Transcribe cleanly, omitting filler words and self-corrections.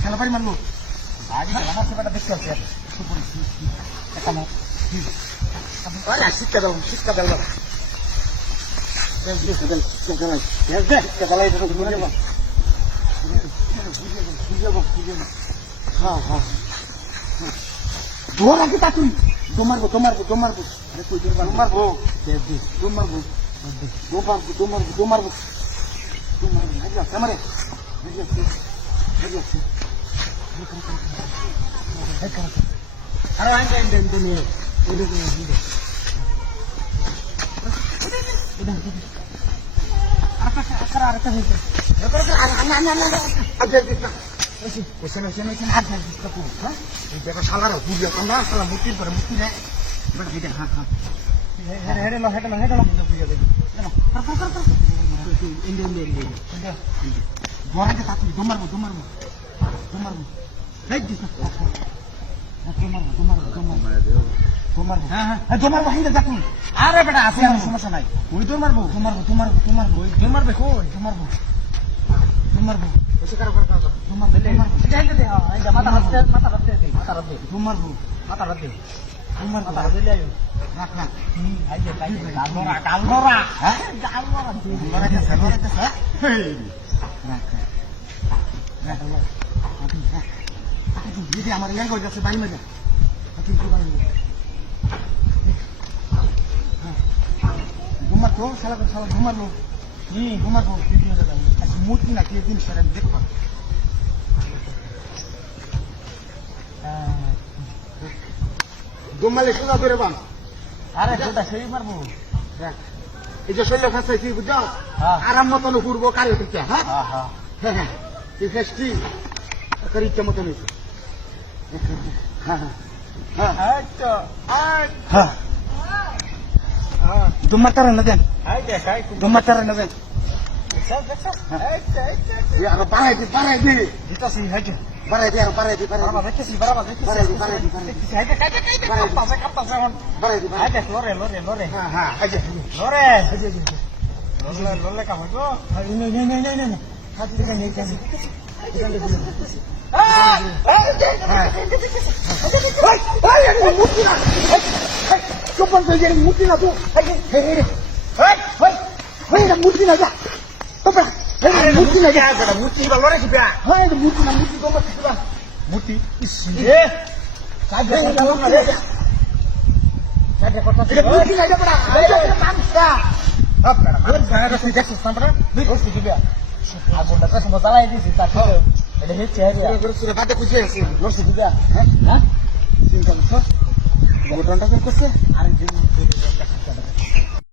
খেলা পারি মারলো আগে আমার সেবাটা দেখতে হচ্ছে শিক্ষা দেব শিক্ষা দেব হ্যাঁ হ্যাঁ ধর আগে তা তুই তোমারবো তোমারবো তোমারবো আরে কই তোমারবো তোমারবো তোমারবো তোমারবো তোমারবো তোমারবো আমারে আরে আইন দেন দেন দেন আরে বেটা আছে সমস্যা নাই ওই দৌড় মারবো তোমারবো তোমারবো তোমারবো ওই দৌড় মারবে কই তোমারবো তোমারবো আমার ইয়ার করে যাচ্ছে বাড়ি মেজা ঘুমাতো সালা সালা ঘুমালো ঘুমাবো মূর্তি না কি দিন সেটা দেখবো ঘুমালে শোনা করে বান আরে সেটা সেই মারবো এই যে শৈল খাচ্ছি বুঝছো আরাম মতন করবো কারে থেকে হ্যাঁ হ্যাঁ হ্যাঁ এই ফেস্টি তোর ইচ্ছা মতন হয়েছে হ্যাঁ হ্যাঁ হ্যাঁ তোমার তারা না দেন তোমার তারা না দেন আরো বাড়াই দি বাড়াই দি দিতাছি হাইটে বাড়াই দি আরো বাড়াই দি বাড়াই দেখতেছি বাড়াবা দেখতেছি বাড়াই দি বাড়াই দি হাইটে হাইটে হাইটে কাপতাছে কাপতাছে বাড়াই দি হাইটে লরে লরে লরে হ্যাঁ হ্যাঁ হাইটে লরে হাইটে লরে লরে কাম হইতো নেই নেই নেই নেই নেই হাত দিকে নেই কাছে এখানে দিলে মূর্তি না চোপন তো যে মূর্তি না তো মূর্তি না যা মূর্তি না যা মূর্তি ভালো রেখে হ্যাঁ মূর্তি না মূর্তি তো মূর্তি আগুনটা জ্বালাই দিয়েছি তার এটা হচ্ছে বাদে খুঁজে আছে লড়ছি দিবা হ্যাঁ চিন্তা করছো ঘটনাটা করছে আরেকজন